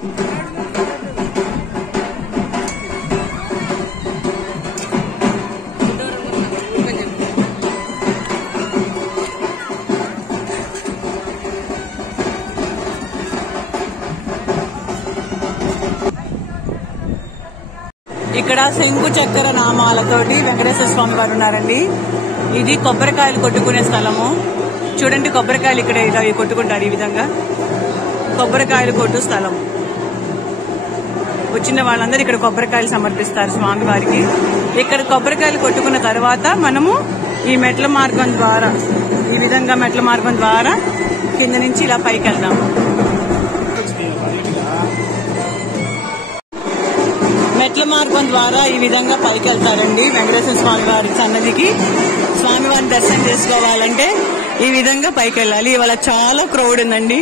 ఇక్కడ శంకు చక్కెర నామాలతోటి వెంకటేశ్వర స్వామి వారు ఉన్నారండి. ఇది కొబ్బరికాయలు కొట్టుకునే స్థలము. చూడండి, కొబ్బరికాయలు ఇక్కడ ఇలా కొట్టుకుంటారు. ఈ విధంగా కొబ్బరికాయలు కొట్టు స్థలం. వచ్చిన వాళ్ళందరూ ఇక్కడ కొబ్బరికాయలు సమర్పిస్తారు స్వామి వారికి. ఇక్కడ కొబ్బరికాయలు కొట్టుకున్న తర్వాత మనము ఈ మెట్ల మార్గం ద్వారా, ఈ విధంగా మెట్ల మార్గం ద్వారా కింద నుంచి ఇలా పైకి వెళ్దాము. మెట్ల మార్గం ద్వారా ఈ విధంగా పైకి వెళ్తారండి వెంకటేశ్వర స్వామి వారి సన్నదికి. స్వామివారిని దర్శనం చేసుకోవాలంటే ఈ విధంగా పైకి వెళ్ళాలి. ఇవాళ చాలా క్రౌడ్ ఉందండి.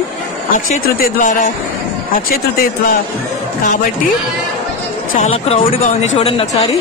అక్షయ తృతీయ కాబట్టి చాలా క్రౌడ్ గా ఉంది. చూడండి ఒకసారి.